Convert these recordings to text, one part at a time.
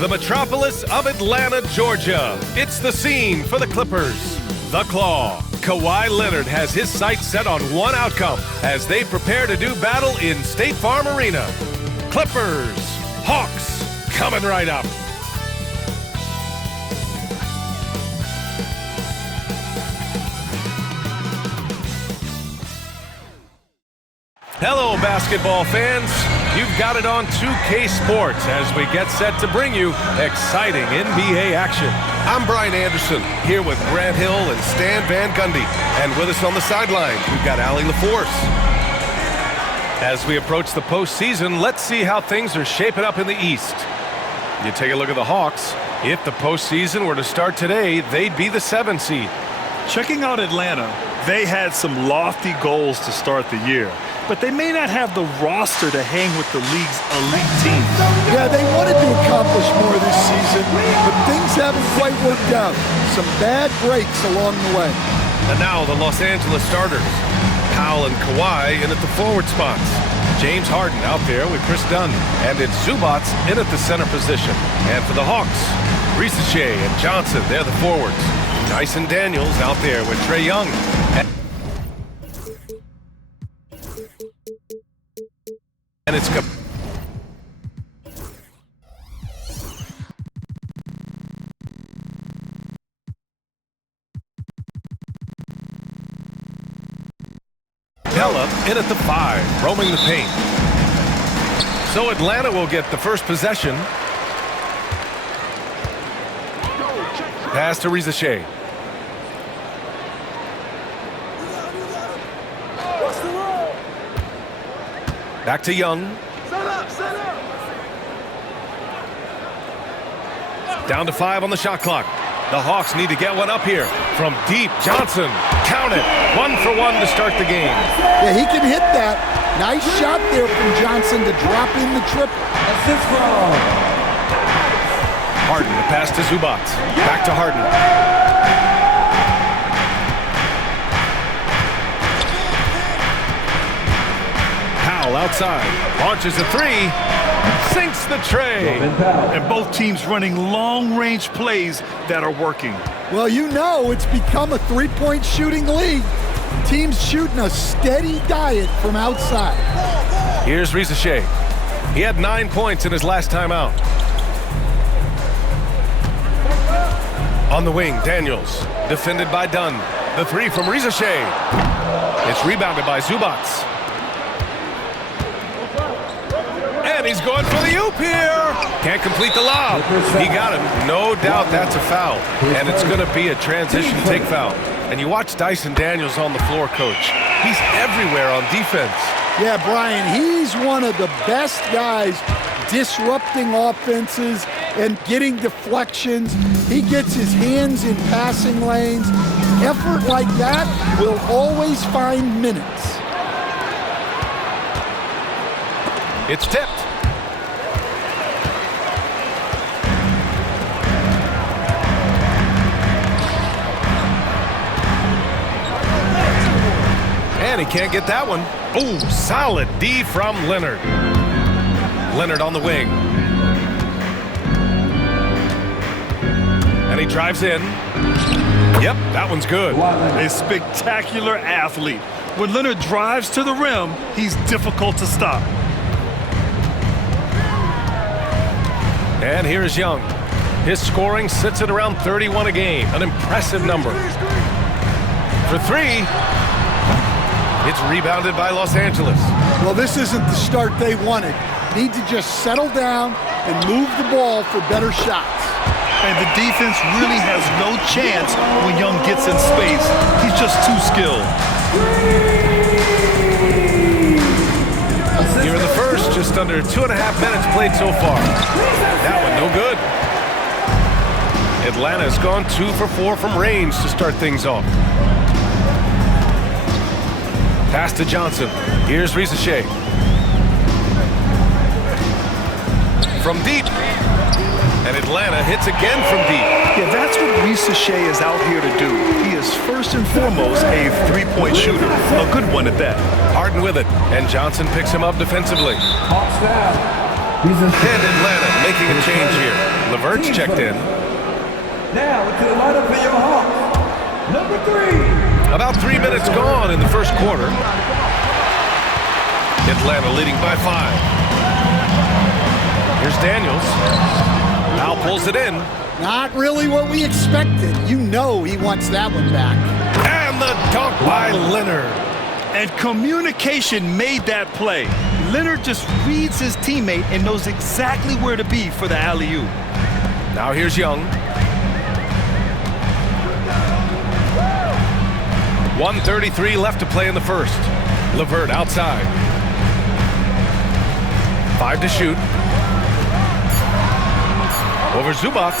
the metropolis of Atlanta, Georgia. It's the scene for the Clippers. The Claw. Kawhi Leonard has his sights set on one outcome as they prepare to do battle in State Farm Arena. Clippers, Hawks, coming right up. Hello, basketball fans. You've got it on 2K Sports as we get set to bring you exciting NBA action. I'm Brian Anderson, here with Grant Hill and Stan Van Gundy. And with us on the sidelines, we've got Allie LaForce. As we approach the postseason, let's see how things are shaping up in the East. You take a look at the Hawks. If the postseason were to start today, they'd be the 7th seed. Checking out Atlanta, they had some lofty goals to start the year, but they may not have the roster to hang with the league's elite teams. Yeah, they wanted to accomplish more this season, but things haven't quite worked out. Some bad breaks along the way. And now the Los Angeles starters. Powell and Kawhi in at the forward spots. James Harden out there with Chris Dunn. And it's Zubac in at the center position. And for the Hawks, Shea and Johnson, they're the forwards. Dyson Daniels out there with Trae Young. And it's Pella in at the 5, roaming the paint. So Atlanta will get the first possession. Pass to Shea. Back to Young. Down to 5 on the shot clock. The Hawks need to get one up here. From deep, Johnson. Count it. 1 for 1 to start the game. Yeah, he can hit that. Nice shot there from Johnson to drop in the triple. Assist from Harden, the pass to Zubac. Back to Harden. Powell outside. Launches a 3. Sinks the tray. And both teams running long-range plays that are working. Well, you know it's become a three-point shooting league. Teams shooting a steady diet from outside. Here's Shea. He had 9 points in his last time out. On the wing, Daniels. Defended by Dunn. The 3 from Shea. It's rebounded by Zubac. And he's going for the oop here. Can't complete the lob. He got him. No doubt that's a foul. And it's going to be a transition take foul. And you watch Dyson Daniels on the floor, Coach. He's everywhere on defense. Yeah, Brian, he's one of the best guys disrupting offenses and getting deflections. He gets his hands in passing lanes. Effort like that will always find minutes. It's tipped. And he can't get that one. Ooh, solid D from Leonard. Leonard on the wing. And he drives in. Yep, that one's good. A spectacular athlete. When Leonard drives to the rim, he's difficult to stop. And here's Young. His scoring sits at around 31 a game. An impressive number. For 3. It's rebounded by Los Angeles. Well, this isn't the start they wanted. Need to just settle down and move the ball for better shots. And the defense really has no chance when Young gets in space. He's just too skilled. Here in the first, just under 2.5 minutes played so far. That one no good. Atlanta's gone 2 for 4 from range to start things off. Pass to Johnson. Here's Shea. From deep. And Atlanta hits again from deep. Yeah, that's what Shea is out here to do. He is first and foremost a three-point shooter. A good one at that. Harden with it. And Johnson picks him up defensively. And Atlanta making a change here. Levert's checked in. Now to the lineup for your Hawks. Number 3. About 3 minutes gone in the first quarter. Atlanta leading by 5. Here's Daniels. Now pulls it in. Not really what we expected. You know he wants that one back. And the dunk by Leonard. And communication made that play. Leonard just reads his teammate and knows exactly where to be for the alley-oop. Now here's Young. 1:33 left to play in the first. Levert outside. 5 to shoot. Over Zubac.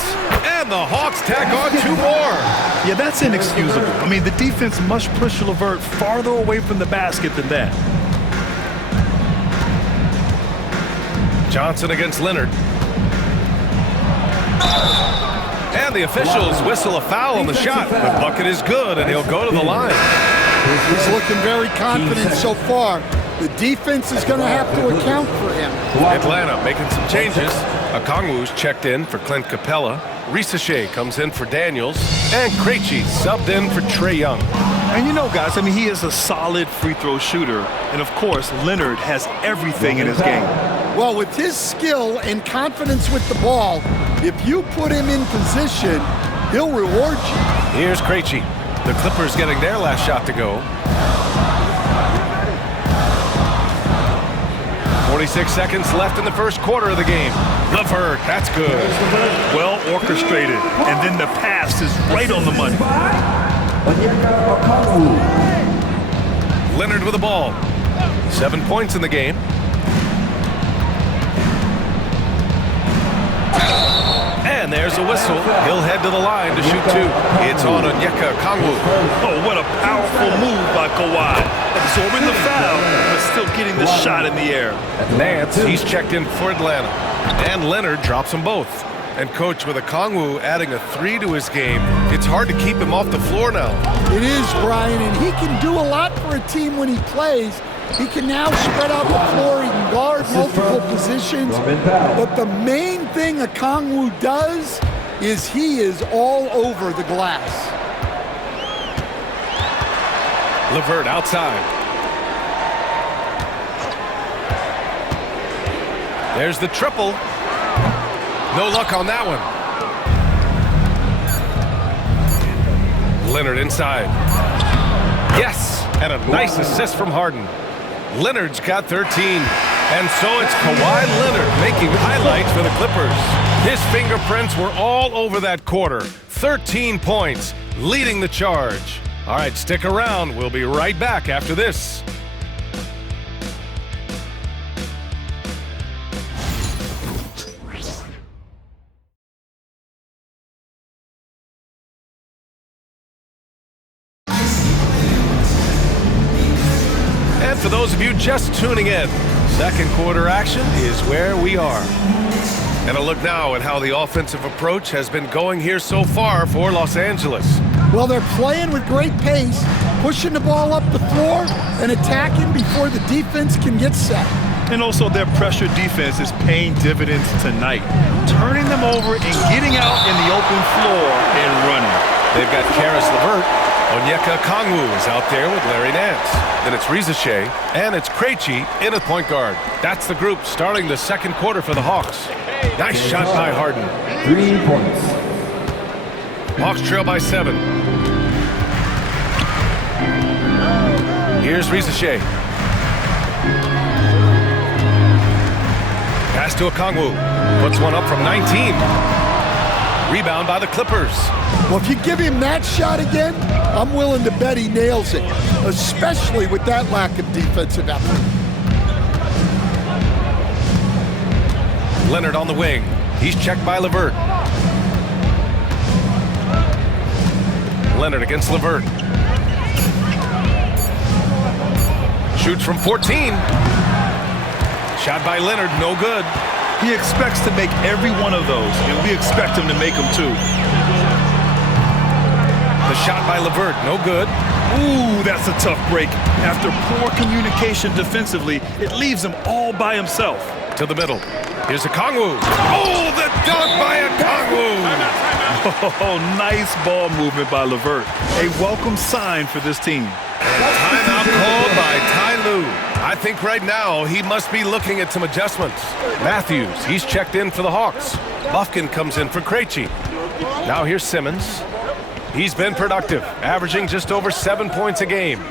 And the Hawks tack on 2 more. Yeah, that's inexcusable. I mean, the defense must push Levert farther away from the basket than that. Johnson against Leonard. And the officials whistle a foul on the shot. The bucket is good, and he'll go to the line. He's looking very confident so far. The defense is going to have to account for him. Atlanta making some changes. Okongwu's checked in for Clint Capella. Risache comes in for Daniels. And Krejci subbed in for Trae Young. And you know, guys, I mean, he is a solid free throw shooter. And, of course, Leonard has everything in his game. Well, with his skill and confidence with the ball, if you put him in position, he'll reward you. Here's Krejci. The Clippers getting their last shot to go. 46 seconds left in the first quarter of the game. Levert, that's good. Well orchestrated. And then the pass is right on the money. Leonard with the ball. 7 points in the game. And there's a whistle. He'll head to the line to shoot 2. It's on Onyeka Okongwu. Oh, what a powerful move by Kawhi. Absorbing the foul, but still getting the shot in the air. Nance, he's checked in for Atlanta. And Leonard drops them both. And Coach, with Okongwu adding a 3 to his game, it's hard to keep him off the floor now. It is, Brian, and he can do a lot for a team when he plays. He can now spread out the floor. He can guard multiple positions. But the main thing Okongwu does is he is all over the glass. Levert outside. There's the triple. No luck on that one. Leonard inside. Yes, and a nice assist from Harden. Leonard's got 13. And so it's Kawhi Leonard making highlights for the Clippers. His fingerprints were all over that quarter. 13 points, leading the charge. All right, stick around. We'll be right back after this. And for those of you just tuning in, second quarter action is where we are. And a look now at how the offensive approach has been going here so far for Los Angeles. Well, they're playing with great pace, pushing the ball up the floor and attacking before the defense can get set. And also their pressure defense is paying dividends tonight, turning them over and getting out in the open floor and running. They've got Karis LeVert. Onyeka Okongwu is out there with Larry Nance. Then it's Risache, and it's Krejci in at point guard. That's the group starting the second quarter for the Hawks. Nice shot by Harden. 3 points. Hawks trail by 7. Here's Risache. Pass to Okongwu. Puts one up from 19. Rebound by the Clippers. Well, if you give him that shot again, I'm willing to bet he nails it, especially with that lack of defensive effort. Leonard on the wing. He's checked by LeVert. Leonard against LeVert. Shoots from 14. Shot by Leonard, no good. He expects to make every one of those, and we expect him to make them too. The shot by LeVert, no good. Ooh, that's a tough break. After poor communication defensively, it leaves him all by himself. To the middle. Here's a Kongwu. Oh, the dunk by a Kongwu. Oh, nice ball movement by LeVert. A welcome sign for this team. Timeout called by Ty Lue. I think right now he must be looking at some adjustments. Matthews, he's checked in for the Hawks. Bufkin comes in for Krejci. Now here's Simmons. He's been productive, averaging just over 7 points a game.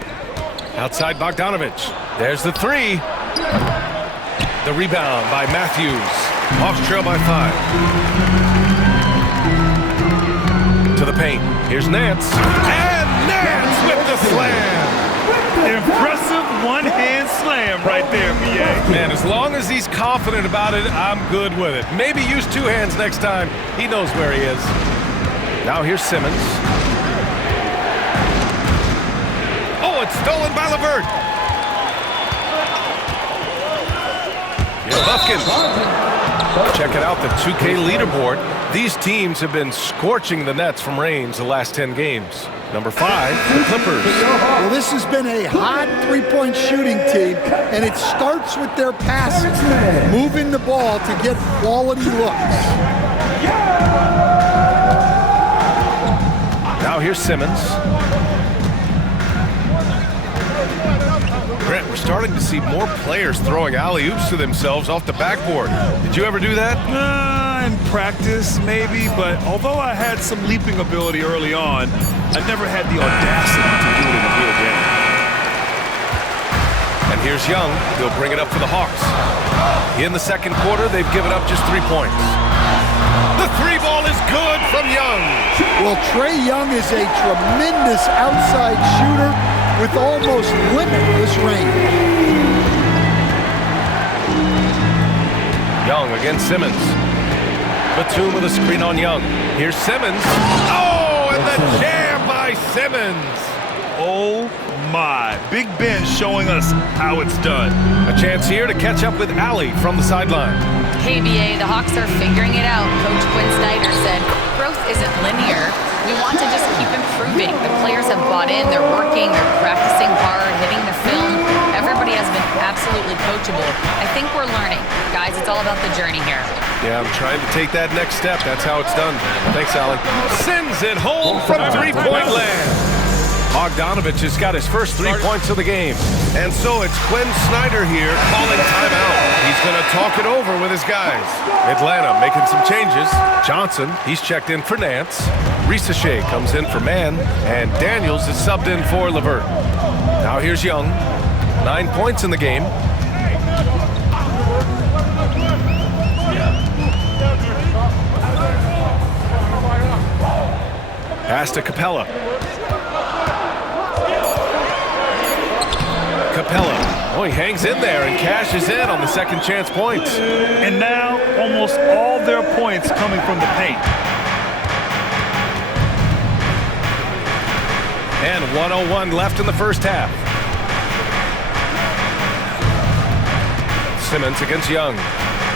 Outside Bogdanovich. There's the three. The rebound by Matthews. Hawks trail by 5. To the paint. Here's Nance. And Nance with the slam. Impressive one-hand slam right there, B.A. Man, as long as he's confident about it, I'm good with it. Maybe use two hands next time. He knows where he is. Now here's Simmons. Oh, it's stolen by LeVert. Here's Bufkin. Check it out, the 2K leaderboard. These teams have been scorching the nets from range the last 10 games. Number 5, the Clippers. Well, this has been a hot three-point shooting team, and it starts with their passing, moving the ball to get quality looks. Now here's Simmons. Brent, we're starting to see more players throwing alley-oops to themselves off the backboard. Did you ever do that? In practice, maybe, but although I had some leaping ability early on, I never had the audacity to do it in a real game. And here's Young. He'll bring it up for the Hawks. In the second quarter, they've given up just 3 points. The three ball is good from Young. Well, Trae Young is a tremendous outside shooter with almost limitless range. Young against Simmons. Batum with a screen on Young. Here's Simmons. Oh, and the jam by Simmons. Oh my. Big Ben showing us how it's done. A chance here to catch up with Allie from the sideline. Hey, BA, the Hawks are figuring it out. Coach Quinn Snyder said, growth isn't linear. We want to just keep improving. The players have bought in. They're working. They're practicing hard, hitting the film. Everybody has been absolutely coachable. I think we're learning. Guys, it's all about the journey here. Yeah, I'm trying to take that next step. That's how it's done. Thanks, Allie. Sends it home from three-point land. Bogdanovich has got his first 3 points of the game. And so it's Quinn Snyder here calling timeout. He's going to talk it over with his guys. Atlanta making some changes. Johnson, he's checked in for Nance. Risache comes in for Mann. And Daniels is subbed in for LeVert. Now here's Young. 9 points in the game. Pass to Capella. Capella. Oh, he hangs in there and cashes in on the second chance points. And now almost all their points coming from the paint. And 1:01 left in the first half. Simmons against Young.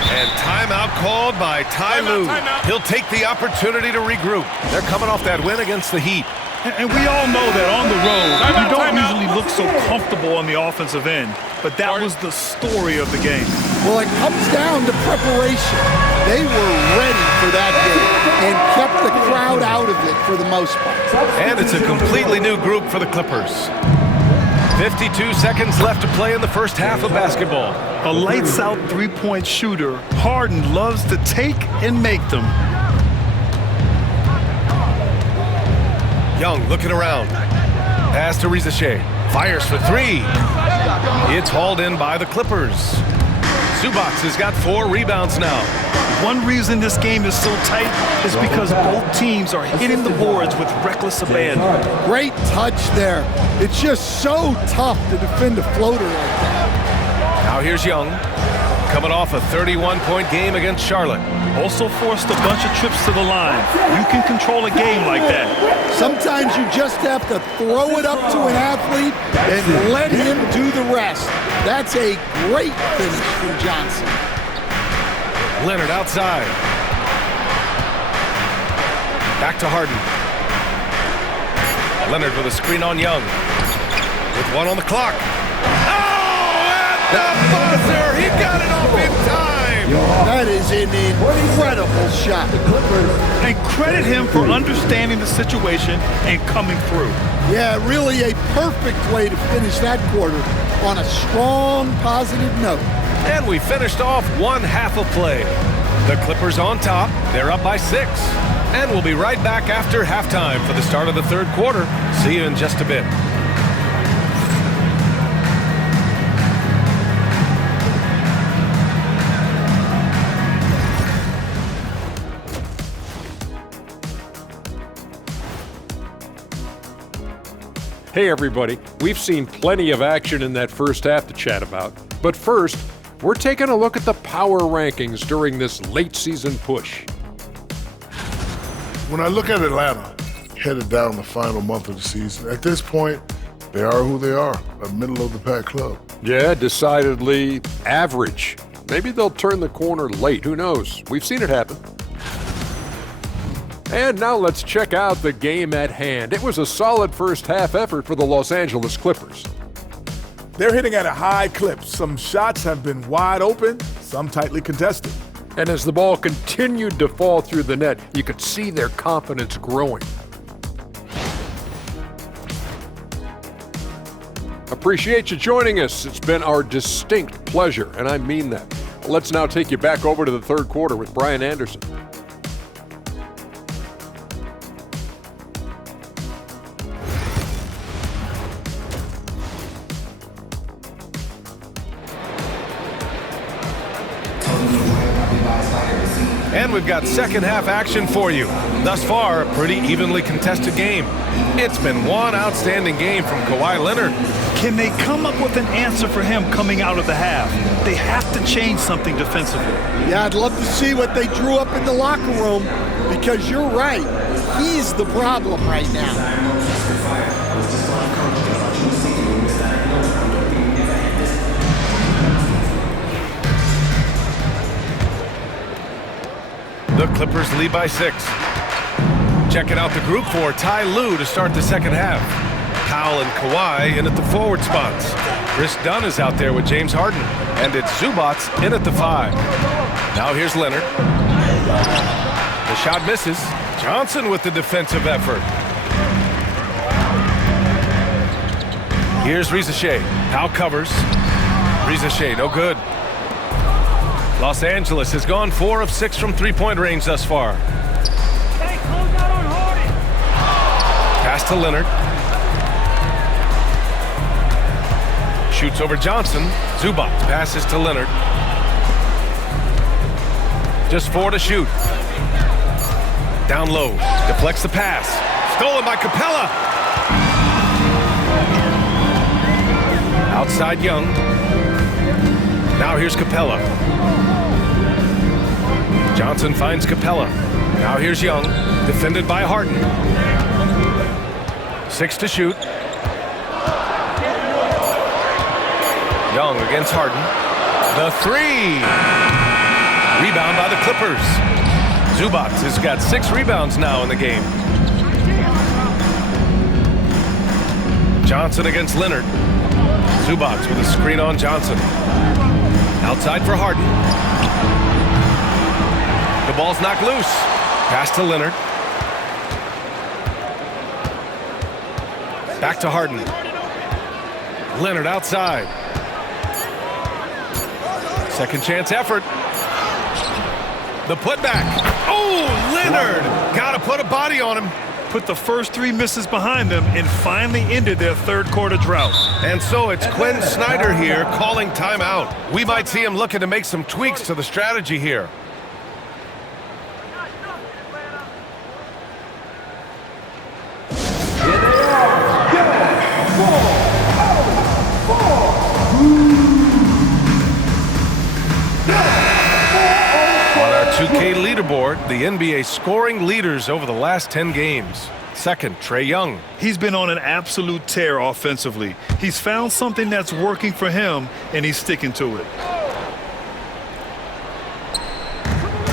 And timeout called by Ty Lue. He'll take the opportunity to regroup. They're coming off that win against the Heat. And we all know that on the road, you don't usually look so comfortable on the offensive end. But that was the story of the game. Well, it comes down to preparation. They were ready for that game and kept the crowd out of it for the most part. And it's a completely new group for the Clippers. 52 seconds left to play in the first half of basketball. A lights-out three-point shooter, Harden loves to take and make them. Young looking around. Pass to Risache. Fires for three. It's hauled in by the Clippers. Zubac has got 4 rebounds now. One reason this game is so tight is because both teams are hitting the boards with reckless abandon. Great touch there. It's just so tough to defend a floater like that. Now here's Young, coming off a 31-point game against Charlotte. Also forced a bunch of trips to the line. You can control a game like that. Sometimes you just have to throw it up to an athlete and let him do the rest. That's a great finish from Johnson. Leonard outside. Back to Harden. Leonard with a screen on Young. With 1 on the clock. Oh, at the buzzer! He got it off in time! That an incredible shot. And credit him for understanding the situation and coming through. Yeah, really a perfect way to finish that quarter on a strong, positive note. And we finished off one half of play. The Clippers on top. They're up by 6. And we'll be right back after halftime for the start of the third quarter. See you in just a bit. Hey everybody, we've seen plenty of action in that first half to chat about. But first, we're taking a look at the power rankings during this late season push. When I look at Atlanta, headed down the final month of the season, at this point, they are who they are, a middle-of-the-pack club. Yeah, decidedly average. Maybe they'll turn the corner late, who knows? We've seen it happen. And now let's check out the game at hand. It was a solid first half effort for the Los Angeles Clippers. They're hitting at a high clip. Some shots have been wide open, some tightly contested. And as the ball continued to fall through the net, you could see their confidence growing. Appreciate you joining us. It's been our distinct pleasure, and I mean that. Let's now take you back over to the third quarter with Brian Anderson. And we've got second half action for you. Thus far, a pretty evenly contested game. It's been one outstanding game from Kawhi Leonard. Can they come up with an answer for him coming out of the half? They have to change something defensively. Yeah, I'd love to see what they drew up in the locker room, because you're right. He's the problem right now. The Clippers lead by 6. Checking out the group for Ty Lue to start the second half. Powell and Kawhi in at the forward spots. Chris Dunn is out there with James Harden. And it's Zubats in at the 5. Now here's Leonard. The shot misses. Johnson with the defensive effort. Here's Rizachet. Powell covers. Rizachet, no good. Los Angeles has gone 4 of 6 from three-point range thus far. Pass to Leonard. Shoots over Johnson. Zubac passes to Leonard. Just 4 to shoot. Down low. Deflects the pass. Stolen by Capella. Outside Young. Now here's Capella. Johnson finds Capella. Now here's Young, defended by Harden. 6 to shoot. Young against Harden. The 3. Rebound by the Clippers. Zubac has got 6 rebounds now in the game. Johnson against Leonard. Zubac with a screen on Johnson. Outside for Harden. The ball's knocked loose. Pass to Leonard. Back to Harden. Leonard outside. Second chance effort. The putback. Oh, Leonard! Gotta put a body on him. Put the first 3 misses behind them and finally ended their third quarter drought. And so it's Quinn Snyder here calling timeout. We might see him looking to make some tweaks to the strategy here. On our 2K leaderboard, the NBA scoring leaders over the last 10 games. Second, Trae Young. He's been on an absolute tear offensively. He's found something that's working for him, and he's sticking to it.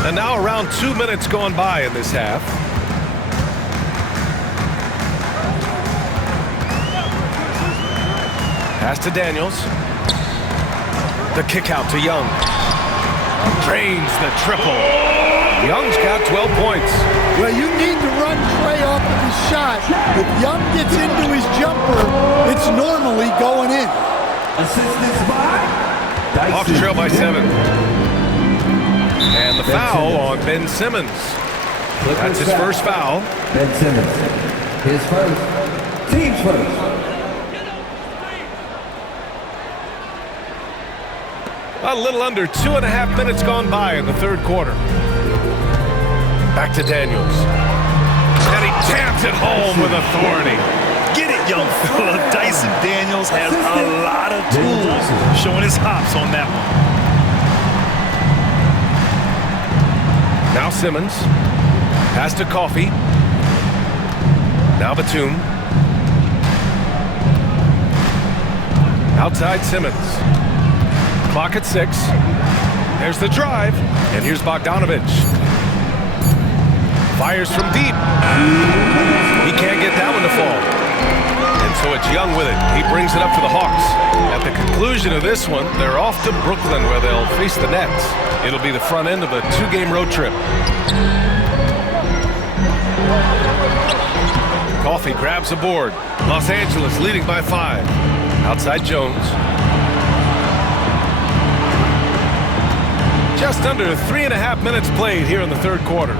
And now around 2 minutes gone by in this half. Pass to Daniels. The kick out to Young. drains the triple. Young's got 12 points. Well, you need to run Trey off of his shot. If Young gets into his jumper, it's normally going in. Assistance by Hawks trail by 7. And the foul on Ben Simmons. That's his first foul. Ben Simmons. His first. Team's first. A little under 2.5 minutes gone by in the third quarter. Back to Daniels. And he jams it home with authority. Get it, young fella. Dyson Daniels has a lot of tools, showing his hops on that one. Now Simmons. Pass to Coffey. Now Batum. Outside Simmons. Clock at 6. There's the drive. And here's Bogdanovich. Fires from deep. He can't get that one to fall. And so it's Young with it. He brings it up for the Hawks. At the conclusion of this one, they're off to Brooklyn where they'll face the Nets. It'll be the front end of a 2-game road trip. Coffey grabs a board. Los Angeles leading by 5. Outside Jones. Just under 3.5 minutes played here in the third quarter.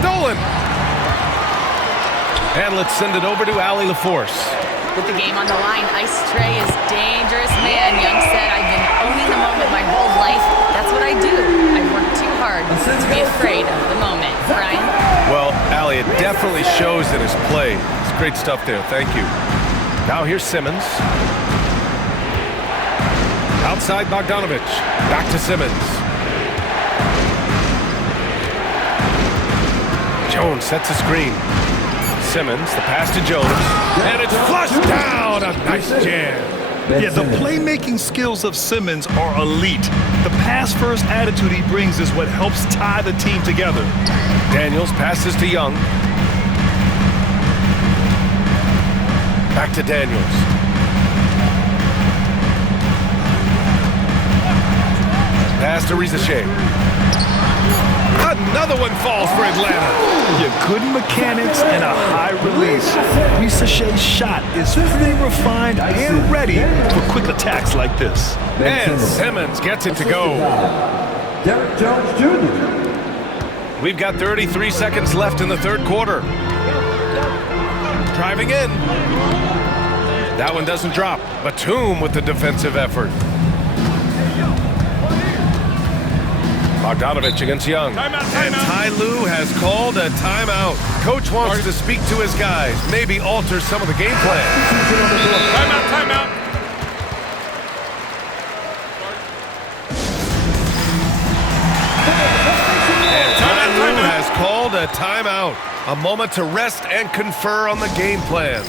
Stolen! And let's send it over to Allie LaForce. With the game on the line, Ice Trey is dangerous, man. Young said, I've been owning the moment my whole life. That's what I do. I work too hard to be afraid of the moment. Brian? Well, Allie, it definitely shows in his play. It's great stuff there. Thank you. Now here's Simmons. Outside Bogdanovich. Back to Simmons. Jones sets a screen. Simmons, the pass to Jones, and it's flushed down. A nice jam. Yeah, the playmaking skills of Simmons are elite. The pass-first attitude he brings is what helps tie the team together. Daniels passes to Young. Back to Daniels. Pass to Rizachet. Another one falls for Atlanta. Yeah, good mechanics and a high release. Risachet's shot is pretty refined and ready for quick attacks like this. And Simmons gets it to go. Derek Jones Jr. We've got 33 seconds left in the third quarter. Driving in. That one doesn't drop. Batum with the defensive effort. Bogdanovich against Young. And Ty Lue has called a timeout. Coach wants to speak to his guys, maybe alter some of the game plan. Timeout. And Ty Lue has called a timeout. A moment to rest and confer on the game plan.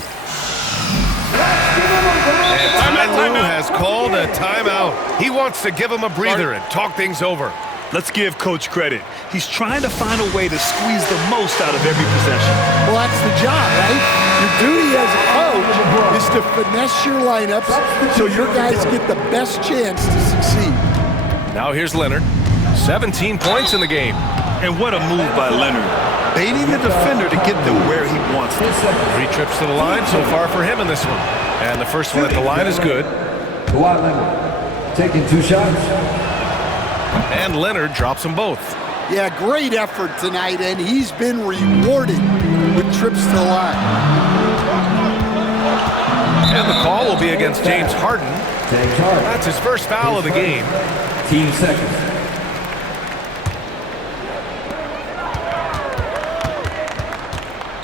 And Ty Lue has called a timeout. He wants to give him a breather and talk things over. Let's give Coach credit. He's trying to find a way to squeeze the most out of every possession. Well, that's the job, right? Your duty as a coach is to finesse your lineups so your guys get the best chance to succeed. Now here's Leonard. 17 points in the game. And what a move by Leonard. Baiting the defender to get them where he wants them. 3 trips to the line so far for him in this one. And the first one at the line is good. Kawhi Leonard taking 2 shots. And Leonard drops them both. Yeah, great effort tonight, and he's been rewarded with trips to the line. And the call will be against James Harden. James Harden. That's his first foul of the game. Team second.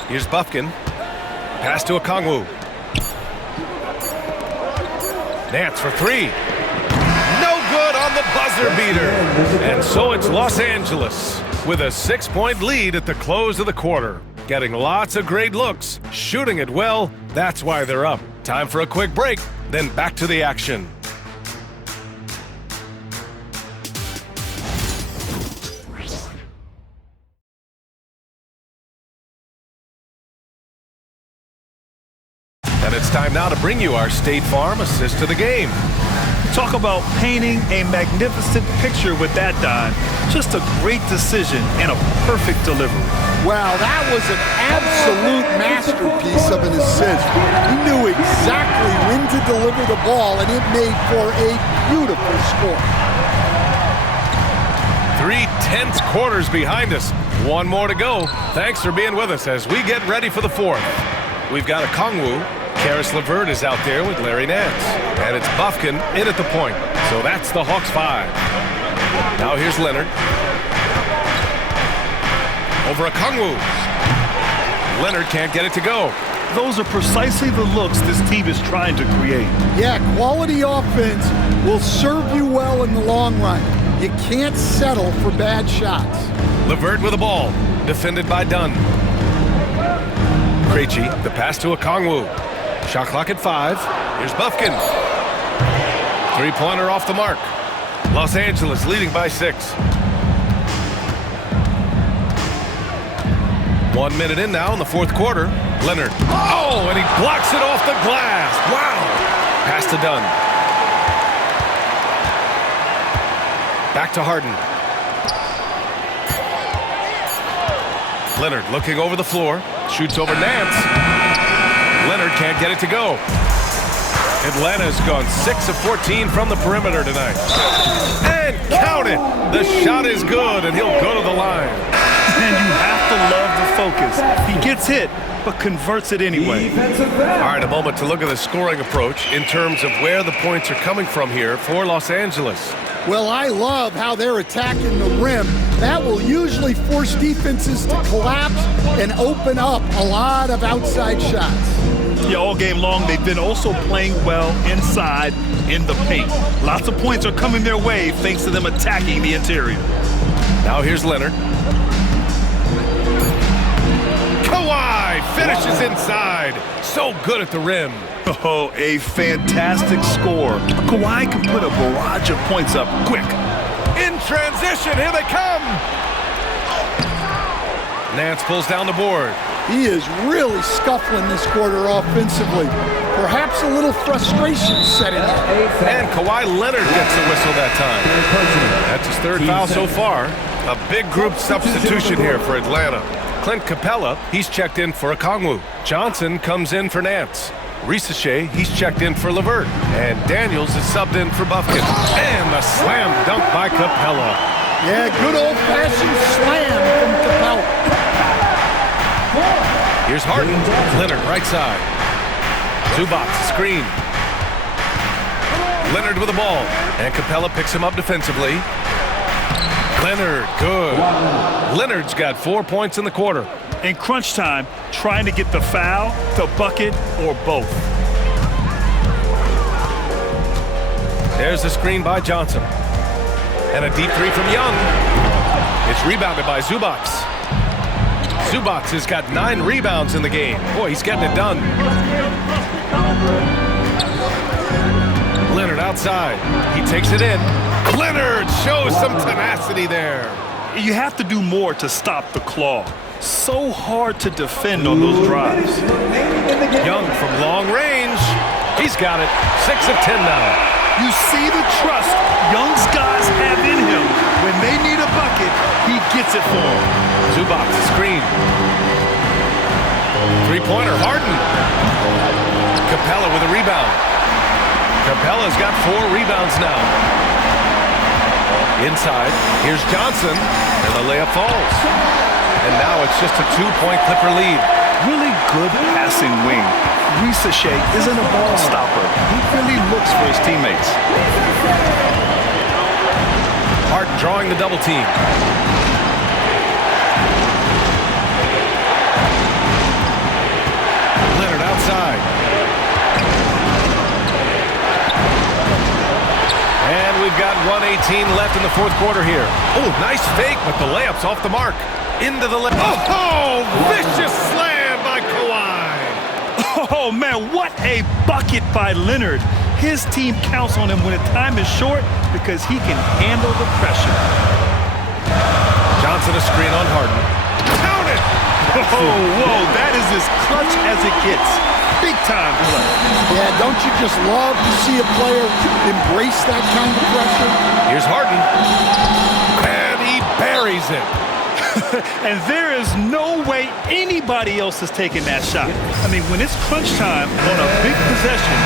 Here's Bufkin. Pass to Okongwu. Nance for 3. No good on the buzzer beater. And so it's Los Angeles with a 6-point lead at the close of the quarter. Getting lots of great looks, shooting it well. That's why they're up. Time for a quick break, then back to the action. And it's time now to bring you our State Farm assist to the game. Talk about painting a magnificent picture with that dime. Just a great decision and a perfect delivery. Wow, that was an absolute masterpiece of an assist. He knew exactly when to deliver the ball, and it made for a beautiful score. 3 tense quarters behind us. One more to go. Thanks for being with us as we get ready for the fourth. We've got a Kongwu. Karis LeVert is out there with Larry Nance. And it's Bufkin in at the point. So that's the Hawks 5. Now here's Leonard. Over a Kongwu. Leonard can't get it to go. Those are precisely the looks this team is trying to create. Yeah, quality offense will serve you well in the long run. You can't settle for bad shots. LeVert with the ball. Defended by Dunn. Krejci, the pass to a Kongwu. Shot clock at 5. Here's Bufkin. Three-pointer off the mark. Los Angeles leading by 6. 1 minute in now in the fourth quarter. Leonard. Oh, and he blocks it off the glass. Wow. Pass to Dunn. Back to Harden. Leonard looking over the floor. Shoots over Nance. Leonard can't get it to go. Atlanta's gone 6 of 14 from the perimeter tonight. And count it. The shot is good, and he'll go to the line. And you have to love the focus. He gets hit, but converts it anyway. All right, a moment to look at the scoring approach in terms of where the points are coming from here for Los Angeles. Well, I love how they're attacking the rim. That will usually force defenses to collapse and open up a lot of outside shots. Yeah, all game long, they've been also playing well inside in the paint. Lots of points are coming their way thanks to them attacking the interior. Now here's Leonard. Kawhi finishes inside. So good at the rim. Oh, a fantastic score. Kawhi can put a barrage of points up quick. In transition, here they come. Nance pulls down the board. He is really scuffling this quarter offensively. Perhaps a little frustration setting in. And Kawhi Leonard gets the whistle that time. That's his third foul so far. A big group substitution here for Atlanta. Clint Capella, he's checked in for a Kongwu. Johnson comes in for Nance. Risache, he's checked in for LeVert. And Daniels is subbed in for Bufkin. And the slam dunk by Capella. Yeah, good old-fashioned slam from Capella. Here's Harden. Leonard right side. Zubac screen. Leonard with the ball. And Capella picks him up defensively. Leonard, good. Leonard's got 4 points in the quarter. In crunch time, trying to get the foul, the bucket, or both. There's the screen by Johnson. And a deep three from Young. It's rebounded by Zubac. Zubac has got 9 rebounds in the game. Boy, he's getting it done. Leonard outside. He takes it in. Leonard shows some tenacity there. You have to do more to stop the claw. So hard to defend on those drives. Young from long range. He's got it. 6 of 10 now. You see the trust Young's guys have in him. When they need a bucket, he gets it for them. Zubac screen. Three-pointer, Harden. Capella with a rebound. Capella's got 4 rebounds now. Inside, here's Johnson, and the layup falls. And now it's just a 2-point Clipper lead. Really good passing wing. Risache isn't a ball stopper. He really looks for his teammates. Harden drawing the double team. Leonard outside. And we've got 1:18 left in the fourth quarter here. Oh, nice fake, but the layup's off the mark. Into the left. Oh, vicious slam by Kawhi. Oh, man, what a bucket by Leonard. His team counts on him when the time is short because he can handle the pressure. Johnson a screen on Harden. Count it! Oh, whoa, that is as clutch as it gets. big-time play. Yeah, don't you just love to see a player embrace that kind of pressure? Here's Harden. And he buries it. And there is no way anybody else is taking that shot. I mean, when it's crunch time on a big possession,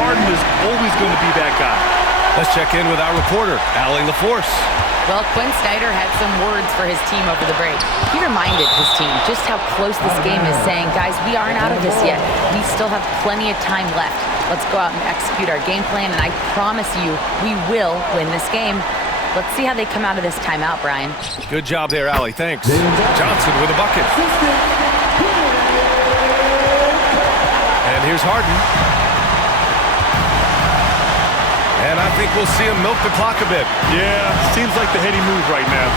Harden is always going to be that guy. Let's check in with our reporter, Allie LaForce. Well, Quinn Snyder had some words for his team over the break. He reminded his team just how close this game is, saying, guys, we aren't out of this yet. We still have plenty of time left. Let's go out and execute our game plan, and I promise you, we will win this game. Let's see how they come out of this timeout, Brian. Good job there, Allie. Thanks. Johnson with a bucket. And here's Harden. And I think we'll see him milk the clock a bit. Yeah, seems like the heady move right now.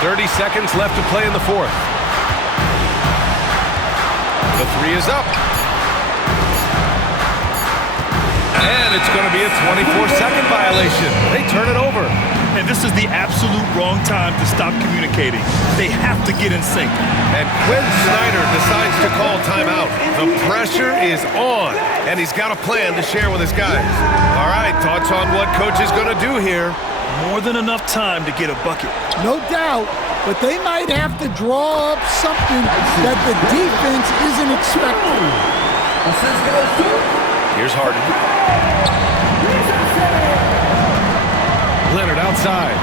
30 seconds left to play in the fourth. The three is up. And it's going to be a 24-second violation. They turn it over. And this is the absolute wrong time to stop communicating. They have to get in sync. And Quinn Snyder decides to call timeout. The pressure is on, and he's got a plan to share with his guys. All right, thoughts on what coach is going to do here? More than enough time to get a bucket. No doubt, but they might have to draw up something that the defense isn't expecting. Here's Harden. Leonard outside.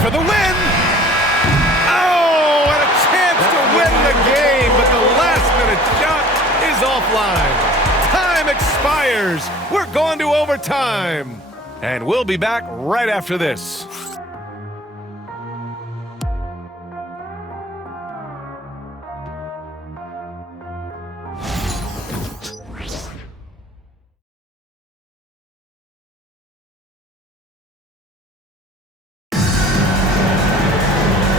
For the win! Oh, and a chance to win the game, but the last-minute shot is offline. Time expires. We're going to overtime. And we'll be back right after this.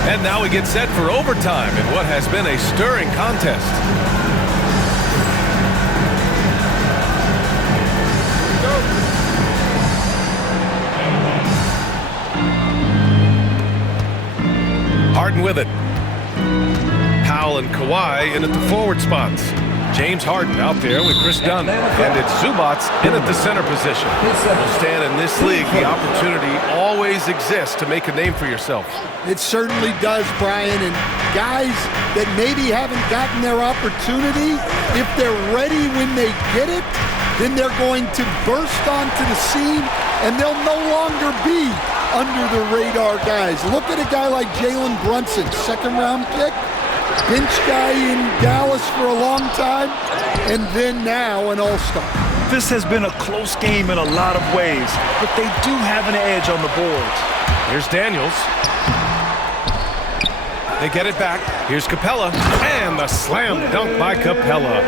And now we get set for overtime in what has been a stirring contest. Harden with it. Powell and Kawhi in at the forward spots. James Harden out there with Chris Dunn. And it's Zubac in at the center position. Well, Stan, in this league, the opportunity always exists to make a name for yourself. It certainly does, Brian. And guys that maybe haven't gotten their opportunity, if they're ready when they get it, then they're going to burst onto the scene, and they'll no longer be under the radar guys. Look at a guy like Jalen Brunson, second-round pick. Bench guy in Dallas for a long time, and then now an all-star. This has been a close game in a lot of ways, but they do have an edge on the boards. Here's Daniels. They get it back. Here's Capella, and the slam dunk by Capella.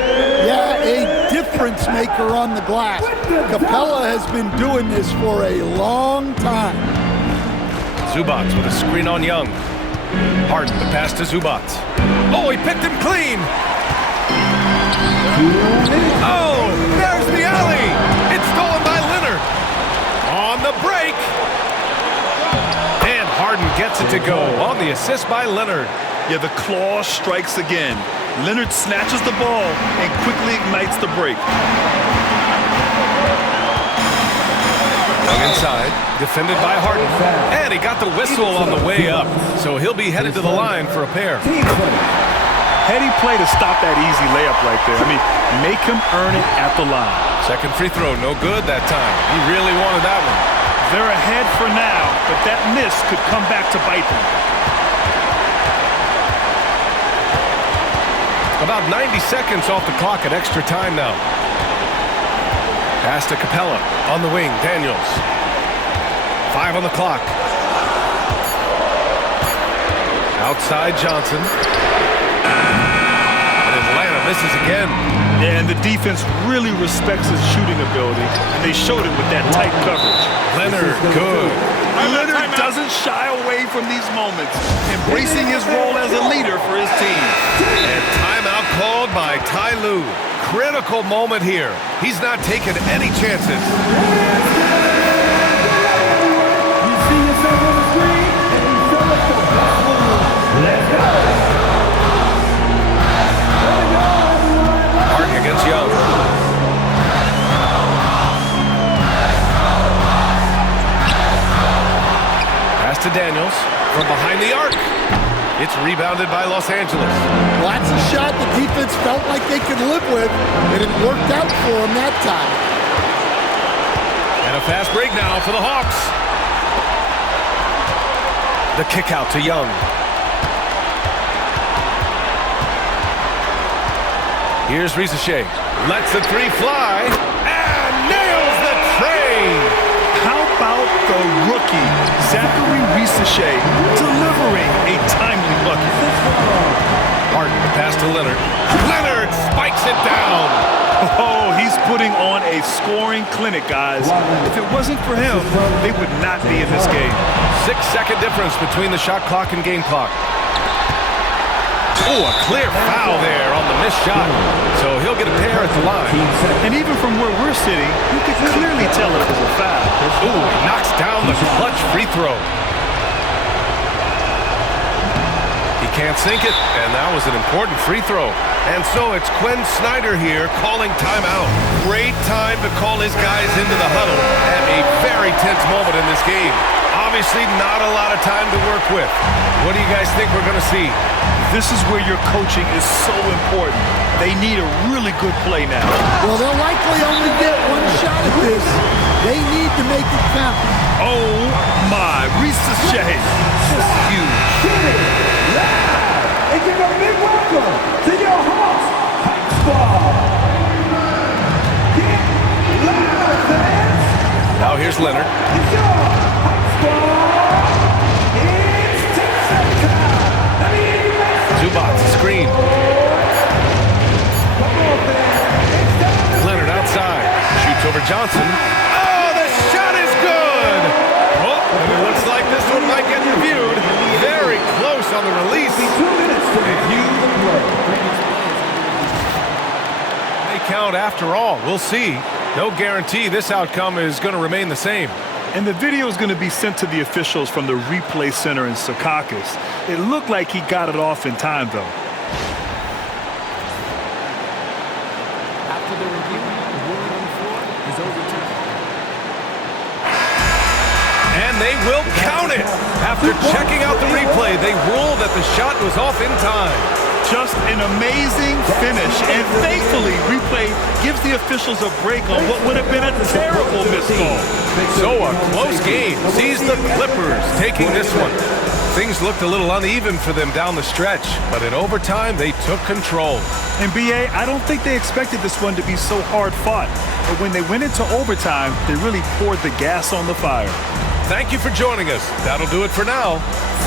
Yeah, a difference maker on the glass. Capella has been doing this for a long time. Zubac with a screen on Young. Harden the pass to Zubac. Oh, he picked him clean. Oh, there's the alley. It's stolen by Leonard. On the break. And Harden gets it to go on the assist by Leonard. Yeah, the claw strikes again. Leonard snatches the ball and quickly ignites the break. Young inside, defended by Harden, and he got the whistle on the way up, so he'll be headed to the line for a pair. Heady play to stop that easy layup right there. I mean, make him earn it at the line. Second free throw, no good that time. He really wanted that one. They're ahead for now, but that miss could come back to bite them. About 90 seconds off the clock at extra time now. Pass to Capella. On the wing, Daniels. 5 on the clock. Outside Johnson. And Atlanta misses again. Yeah, and the defense really respects his shooting ability, and they showed it with that tight coverage. Leonard, good. Leonard doesn't shy away from these moments, embracing his role as a leader for his team. And timeout called by Ty Lue. critical moment here. He's not taking any chances. You see yourself on the screen, and you select the best move. Let's go. Park against Young. Pass to Daniels from behind the arc. It's rebounded by Los Angeles. Well, that's a shot the defense felt like they could live with, and it worked out for them that time. And a fast break now for the Hawks. The kick out to Young. Here's Risache. Lets the three fly and nails the train. How about the rookie, Zachary Risache, delivering a timely bucket? Hart, the pass to Leonard. Leonard spikes it down. Oh, he's putting on a scoring clinic, guys. If it wasn't for him, they would not be in this game. 6-second difference between the shot clock and game clock. Oh, a clear foul there on the missed shot. So he'll get a pair at the line. And even from where we're sitting, you can clearly tell it was a foul. Ooh, he knocks down the clutch free throw. He can't sink it, and that was an important free throw. And so it's Quinn Snyder here calling timeout. Great time to call his guys into the huddle at a very tense moment in this game. Obviously not a lot of time to work with. What do you guys think we're going to see? This is where your coaching is so important. They need a really good play now. Well, they'll likely only get one shot at this. They need to make it count. Oh, my. Risache. Just huge. And give a big welcome to your Hawks Hype Squad. Get loud, fans. Now here's Leonard. It's your Hype Squad. It's 10-second time. Let me hear you make some Zubac, screen. Come on, fans. It's time to Leonard outside. Shoots over Johnson. Oh, the shot is good! Oh, and it looks like this one might get reviewed. Very close on the release. 2 minutes to review the play. May count after all. We'll see. No guarantee this outcome is going to remain the same. And the video is going to be sent to the officials from the replay center in Secaucus. It looked like he got it off in time, though. After the review, the word on the floor is overturned. And they will count it. After checking out the replay, they rule that the shot was off in time. Just an amazing finish. And thankfully, replay gives the officials a break on what would have been a terrible missed call. So a close game sees the Clippers taking this one. Things looked a little uneven for them down the stretch, but in overtime, they took control. And B.A., I don't think they expected this one to be so hard-fought. But when they went into overtime, they really poured the gas on the fire. Thank you for joining us. That'll do it for now.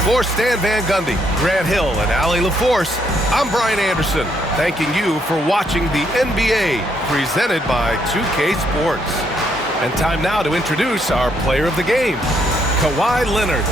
For Stan Van Gundy, Grant Hill, and Allie LaForce, I'm Brian Anderson, thanking you for watching the NBA presented by 2K Sports. And time now to introduce our player of the game, Kawhi Leonard.